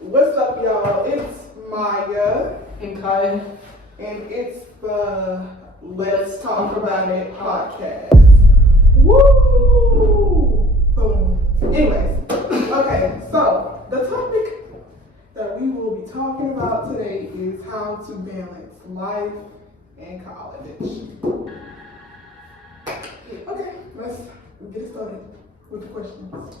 What's up, y'all? It's Maya, And Kai. and it's the Let's Talk About It podcast. Woo! Boom. Anyways, okay, so the topic that we will be talking about today is how to balance life and college. Okay, let's get started with the questions.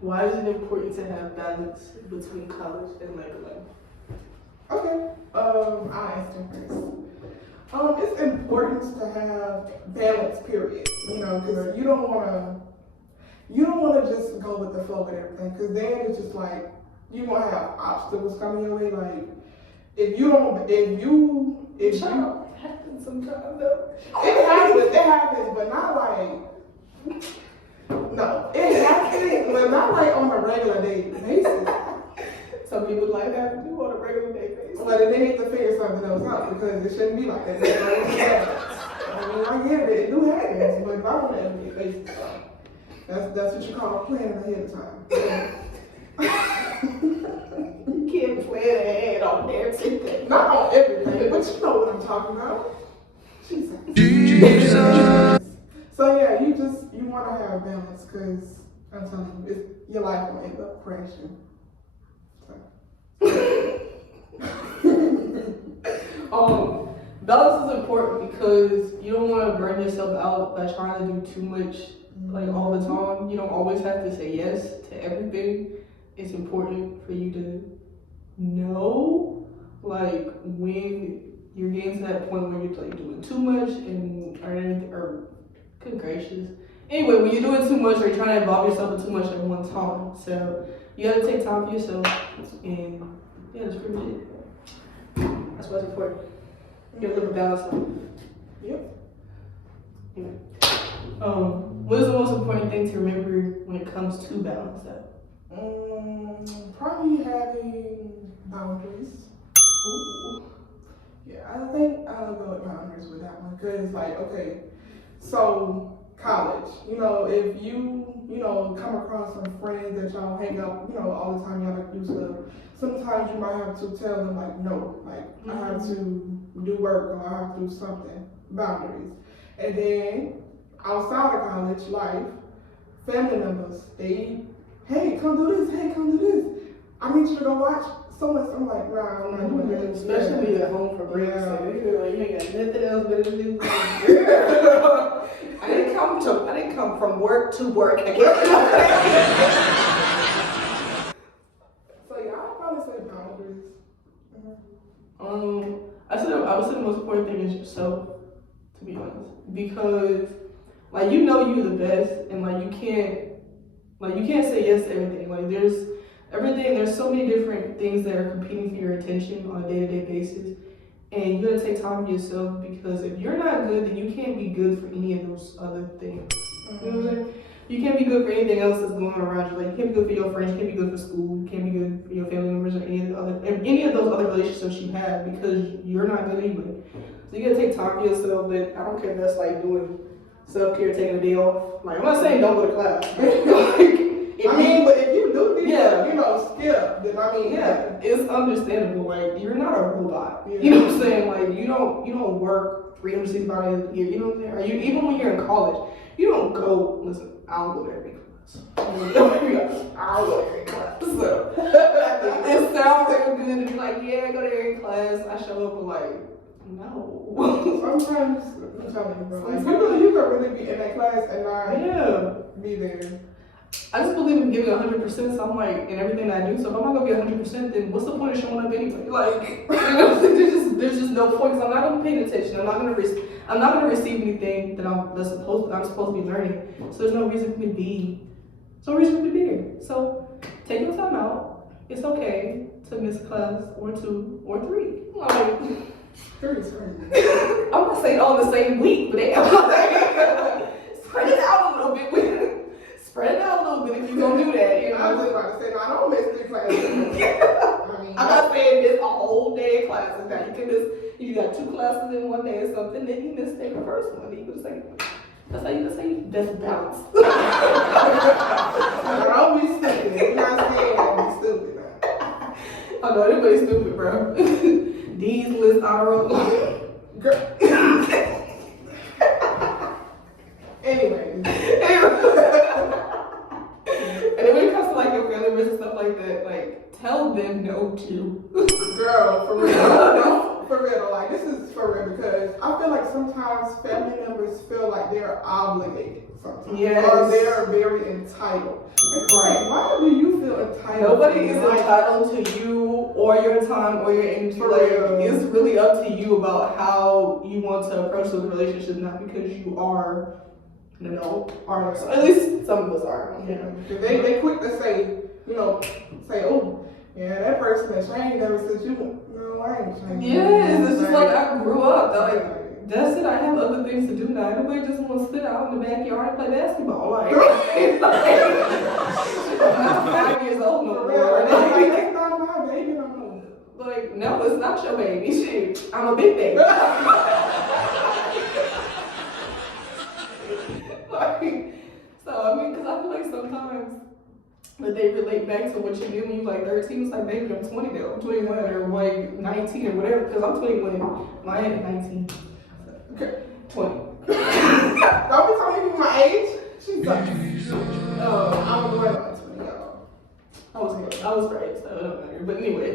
Why is it important to have balance between college and labor life? Okay, I'll answer first. It's important to have balance, period. You know, because you don't wanna just go with the flow with everything. Because then it's just like you're gonna have obstacles coming your way. Like if you Happens sometimes though. it happens, but not like. No, it happens, but not like on a regular day basis. Some people like that to do on a regular day basis. But they need to figure something else out because it shouldn't be like that. I mean, I get it do happen, but not on an everyday basis. That's what you call planning ahead of time. You can't plan ahead on everything. Not on everything, but you know what I'm talking about. Jesus. So yeah, you want to have balance because I'm telling you, your life will end up crashing. Balance is important because you don't want to burn yourself out by trying to do too much like all the time. You don't always have to say yes to everything. It's important for you to know like when you're getting to that point where you're like doing too much or good gracious. Anyway, when you're doing too much or you're trying to involve yourself in too much at one time. So you gotta take time for yourself and yeah, that's pretty much it. That's what's important. You gotta live a balanced life. Yep. Anyway. What is the most important thing to remember when it comes to balance though? Probably having boundaries. Ooh. Yeah, I think I'll go with boundaries with that one. Because, like, okay, so college, if you come across some friends that y'all hang out, all the time, y'all like to do stuff, sometimes you might have to tell them, like, no, like, I have to do work or I have to do something, boundaries. And then, outside of college life, family members, hey, come do this. I need you to go watch so much. I'm like, nah, I'm not doing that. Especially when you're at home for breaks. Yeah. Like, you ain't got nothing else better to do. Girl, I didn't come from work to work again. So yeah, I'll probably say boundaries. I would say the most important thing is yourself, to be honest, because like you're the best, and like you can't say yes to everything. Like there's so many different things that are competing for your attention on a day-to-day basis, and you gotta take time for yourself because if you're not good, then you can't be good for any of those other things. You know what I'm saying? You can't be good for anything else that's going on around you. Like you can't be good for your friends, you can't be good for school, you can't be good for your family members or any of those other relationships you have because you're not good anyway. So you gotta take time for yourself, but I don't care if that's like doing self-care, taking a day off. Like I'm not saying don't go to class. But if you do need to, skip, then it's understandable. Like you're not a robot. Yeah. You know what I'm saying? Like you don't work 365 days a year. You know what I'm saying? Or even when you're in college, you don't go. Listen, I don't go to every class. I don't go to every class. So it sounds real good to be like, yeah, I go to every class. I show up, but like, no. Sometimes I'm telling you, bro. Like you could really be in that class and not be there. I just believe in giving 100%, so I'm like, in everything that I do, so if I'm not gonna get 100%, then what's the point of showing up anyway? Like, there's just no point, because I'm not gonna pay attention, I'm not gonna receive anything that I'm supposed to be learning, so there's no reason for me to be here. So, take your time out, it's okay to miss a class, or 2, or 3, like, 3 is crazy. I'm not saying all in the same week, but spread it out a little bit Spread it out a little bit if you're gonna do that. I was just about to say, no, I don't miss 3 classes. I'm not saying miss a whole day of classes. Now you can miss, you got 2 classes in one day or something, then you missed the first one. You can say, that's how you say that's balance. But always saying, you're not saying Oh no, everybody's stupid, bro. These list honor Girl. Anyways. And then when it comes to like your family members and stuff like that, like tell them no too. Girl, for real. No, for real. Like this is for real because I feel like sometimes family members feel like they're obligated sometimes. Yes. Or they're very entitled. It's like, why do you feel entitled? Nobody is entitled to you or your time or your energy. For Like real. it's really up to you about how you want to approach those relationships, not because you are, you know, are at least some of us are. Yeah. They quick to say, you know, oh, yeah, that person has changed ever since you. No, I ain't changed. Yes, it's just like I grew up. Like that's it. I have other things to do now. Everybody just wants to sit out in the backyard and play basketball. Like, I'm 5 years old no For more. real. Like, that's not my baby no more. Like, no, it's not your baby. Shit, I'm a big baby. Like, so I mean, because I feel like sometimes that they relate back to what you did when you were like 13. It's like, baby, I'm 20 now, I'm 21, or like 19 or whatever. Because I'm 21. My aunt is 19. Okay. 20. Don't be telling me my age. She's like, I'm going on 20, y'all. I was right, so it don't matter. But anyway,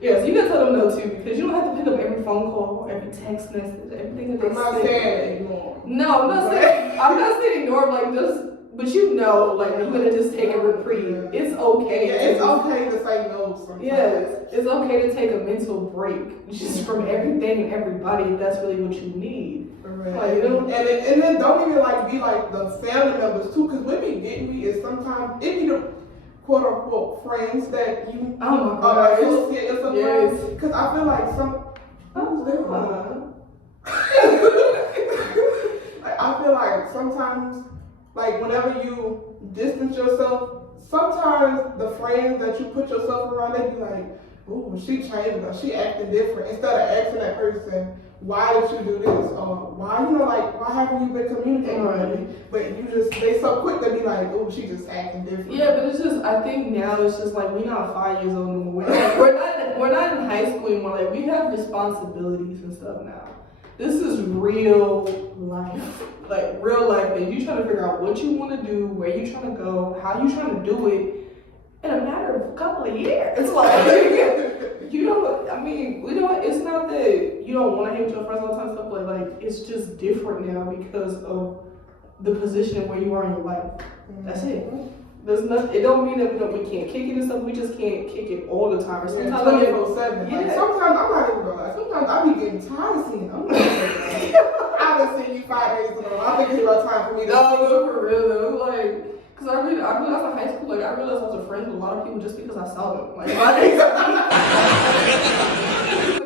yeah, so you gotta tell them no too, because you don't have to pick up every phone call, every text message, everything that they I'm not say. saying anymore. No, I'm not saying ignore, like just, but you know, like you're gonna just take a reprieve. It's okay. Yeah, it's okay to say no sometimes. Yes, it's okay to take a mental break just from everything and everybody if that's really what you need. Like, you know? And then don't even like be like the family members too, because what be getting me is sometimes it be the quote unquote friends that you are associate or something. Yes. Because I feel like like, I feel like sometimes, like whenever you distance yourself, sometimes the friends that you put yourself around, they be like, "Ooh, she changed or she acting different." Instead of asking that person, "Why did you do this?" or "Why, you know, like why haven't you been communicating with me?" But they so quick to be like, "Oh, she just acting different." Yeah, but it's just, I think now it's just like we're not 5 years old anymore. We're not in high school anymore. Like we have responsibilities and stuff now. This is real life, like real life. And you trying to figure out what you want to do, where you trying to go, how you trying to do it in a matter of a couple of years. It's like you don't. I mean, we don't. It's not that you don't want to hang with your friends all the time. Stuff like it's just different now because of the position where you are in your life. That's it. There's nothing. It don't mean that we can't kick it and stuff. We just can't kick it all the time. Or sometimes 24/7. Like, sometimes I'm not even gonna lie. Sometimes I be getting tired of seeing them. I done seen you 5 days in a row. I think it's about time for me to. No, for real though. Like, cause I realized in high school, like I realized I was friends with a lot of people just because I saw them. Like,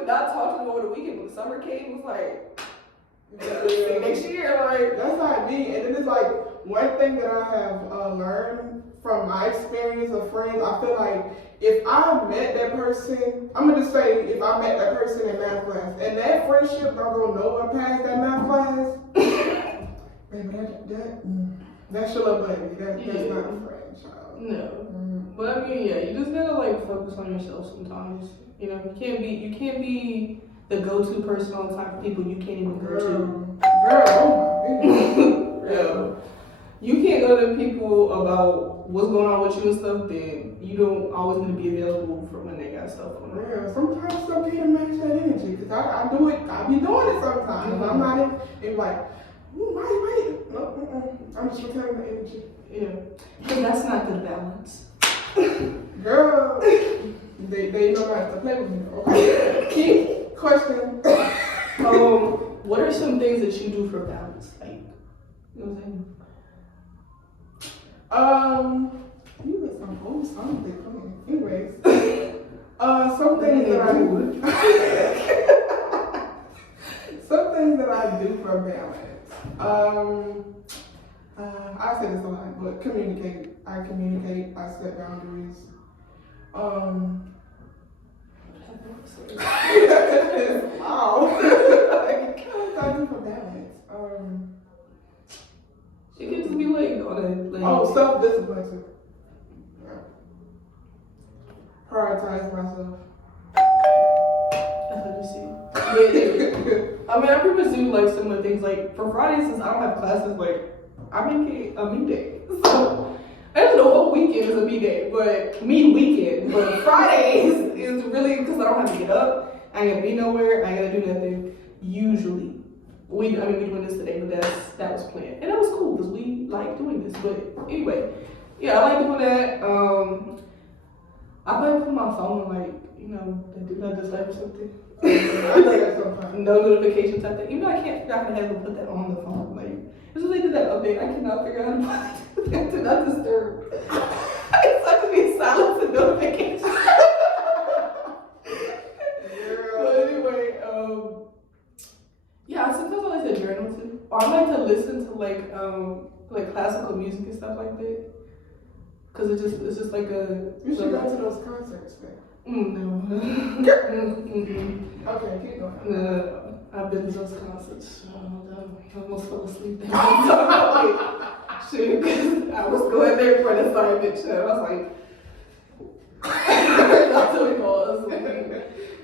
not talk to them over the weekend. When the summer came, it was like. See next year, like that's how it be. And then it's like one thing that I have learned from my experience of friends. I feel like if I met that person, I'm gonna just say if I met that person in math class and that friendship don't go nowhere past that math class, baby, that's your little buddy. That's not a friend, child. No, but I mean, yeah, you just gotta like focus on yourself sometimes. You know, you can't be the go-to person all the time for people you can't even go to. Girl, oh my goodness. Yeah. You can't go to people about what's going on with you and stuff, then you don't always need to be available for when they got stuff going on. Yeah, sometimes it's okay to match that energy, because I do it, I be doing it sometimes. I'm not in like, why? No, I'm just returning the energy. Yeah. But that's not the balance. Girl, they know not to play with me. Okay. Keep question. What are some things that you do for balance? Like, you know what I'm saying? You got some old songs that come in. Anyways, some things that I do. Some things that I do for balance. I say this a lot, but communicate. I communicate. I set boundaries. Wow. I do for balance. It can just be like on a self-discipline too. Yeah. Prioritize myself. I mean, I pretty much do like similar things. Like for Fridays, since I don't have classes, like I make it a me day. So actually, the whole weekend is a me day, but me weekend. But Fridays is really because I don't have to get up. I ain't gotta be nowhere. I ain't gotta do nothing. Usually, we doing this today, but that was planned, and that was cool because we like doing this. But anyway, yeah, I like doing that. I might put my phone like the do not disturb or something. I like that sometimes. No notification type thing. Even though I can't figure out how to have to put that on the phone. Like, as soon as they did that update, I cannot figure out how to put that do not disturb. It's like to be silent to notifications. But anyway, yeah, sometimes I like to journal too. Or I like to listen to like classical music and stuff like that. Cause it's just like a. You should go to those concerts, man. No. Okay, keep going. No, I've been to those concerts. I almost fell asleep there. Shoot, cause I was going there for an assignment. So I was like, that's what it was. And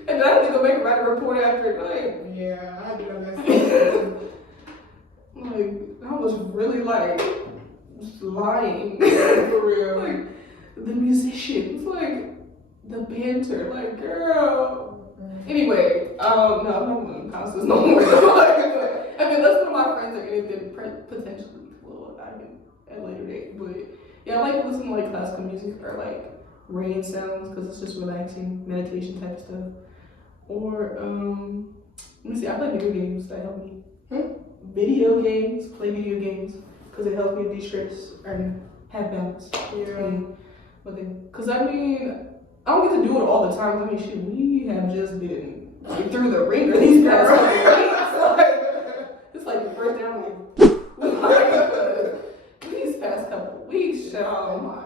then I had to go back and write a report after. Like, yeah, I do understand. Like, I was really like lying. For real. Like the musicians, like the banter, like girl. Anyway, no, I'm not going to concerts no more. I mean, that's one of my friends are anything potentially. Well, I mean, at a later date, but yeah, I like to listen to like classical music or like rain sounds because it's just relaxing, meditation type stuff. Or let me see, I play video games that help me. Video games, play video games because it helps me de-stress and have balance. Yeah. Because I mean, I don't get to do it all the time. I mean, shit, we have just been like, through the ringer these past couple weeks. Like, it's like the first day I'm like, these past couple weeks, oh my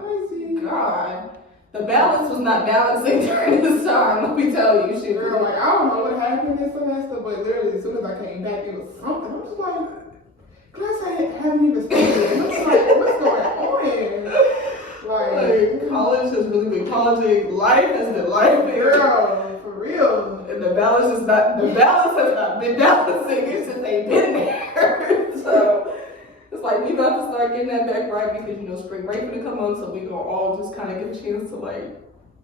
god. The balance was not balancing during this time, let me tell you. Shit. Girl, like, I don't know what happened this semester, but literally as soon as I came back, it was something. I was like, class I haven't even started. And I was like, what's going on? Like college has really been college. Life has been life. Girl, for real. And the balance has not been balancing. It's just ain't been there. So it's like we about to start getting that back right because spring break gonna come on, so we gonna all just kind of get a chance to like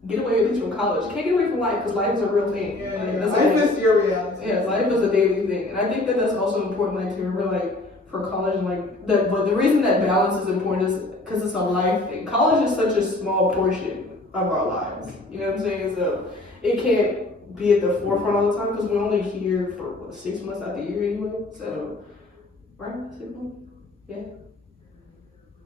get away at least from college. Can't get away from life because life is a real thing. Yeah, like, life is your reality. Yeah, life is a daily thing, and I think that's also important. Like to remember, like for college, and like but the reason that balance is important is because it's a life thing. College is such a small portion of our lives. You know what I'm saying? So it can't be at the forefront all the time because we're only here for 6 months out the year anyway. So right, 6 months. Yeah.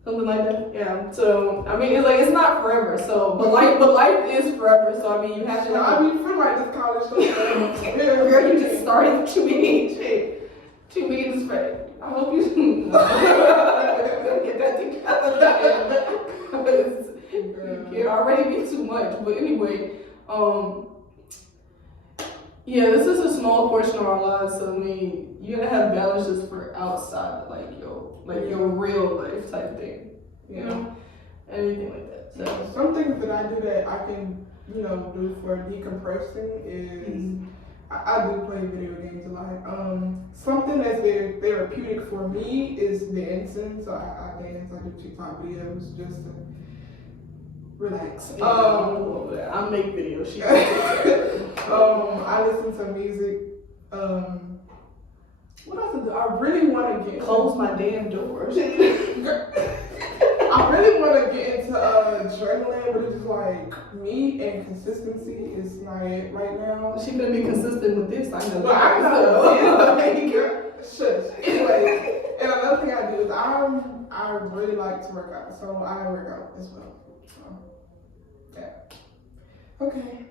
Something like that. Yeah. So I mean it's not forever. So but life is forever. So I mean you have to I mean feel like this college stuff. Girl, you just started 2 meetings. 2 meetings straight. I hope you get that together. It already be too much. But anyway, yeah, this is a small portion of our lives. So I mean, you gotta have balance just for outside, like your real life type thing. You know, anything like that. So some things that I do that I can do for decompressing is. I do play video games a lot. Something that's very therapeutic for me is dancing. So I dance, I do TikTok videos just to relax. I make videos. I listen to music. What else do I really want to get? Close my damn doors. I really want to get into journaling, but it's just like me and consistency is not it right now. She gonna be consistent with this. I know. But I know. Shush. Anyway, and another thing I do is I really like to work out, so I work out as well. So, yeah. Okay.